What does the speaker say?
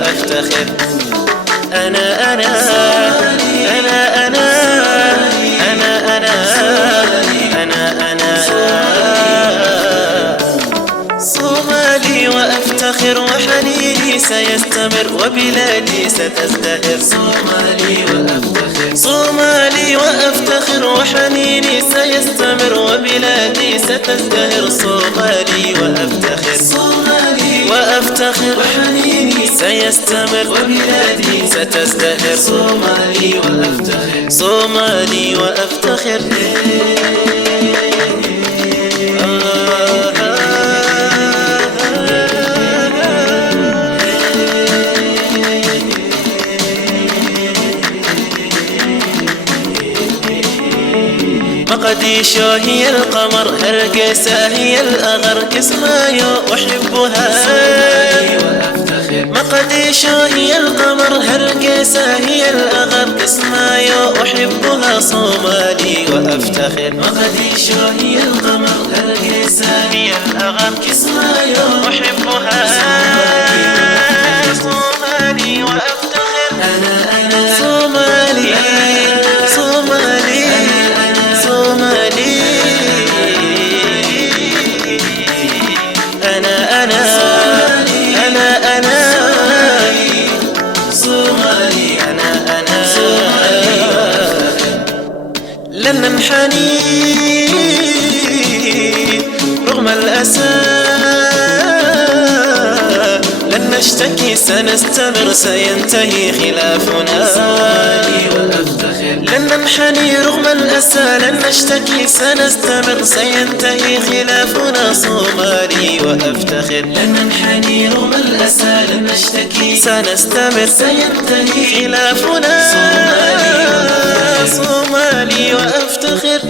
وأفتخر. أنا أنا أنا أنا أنا أنا أنا صومالي وأفتخر وحنيني سيستمر وبلادي ستزدهر. صومالي وأفتخر صومالي وأفتخر وحنيني سيستمر وبلادي ستزدهر. صومالي وأفتخر صومالي وأفتخر وحنيني سيستمر وبلادي ستزدهر. صومالي وأفتخر صومالي وأفتخر. مقديشو هي القمر، هرقسة هي الأغر، كسمايو أحبها. مقديشو هي القمر، هرقسة هي الأغر، كسمايو أحبها. صومالي وأفتخر. مقديشو هي القمر، هرقسة هي الأغر، كسمايو أحبها. صومالي وأفتخر. أنا صومالي صومالي صومالي. أنا أنا أنا أنا صومالي. أنا أنا لن ننحني رغم الأسى، لن نشتكي سنستمر سينتهي خلافنا. لن ننحني رغم الأسى، لن نشتكي سنستمر سينتهي خلافنا. صومالي وأفتخر. لن ننحني رغم الأسى، لن نشتكي سنستمر سينتهي خلافنا. صومالي وأفتخر.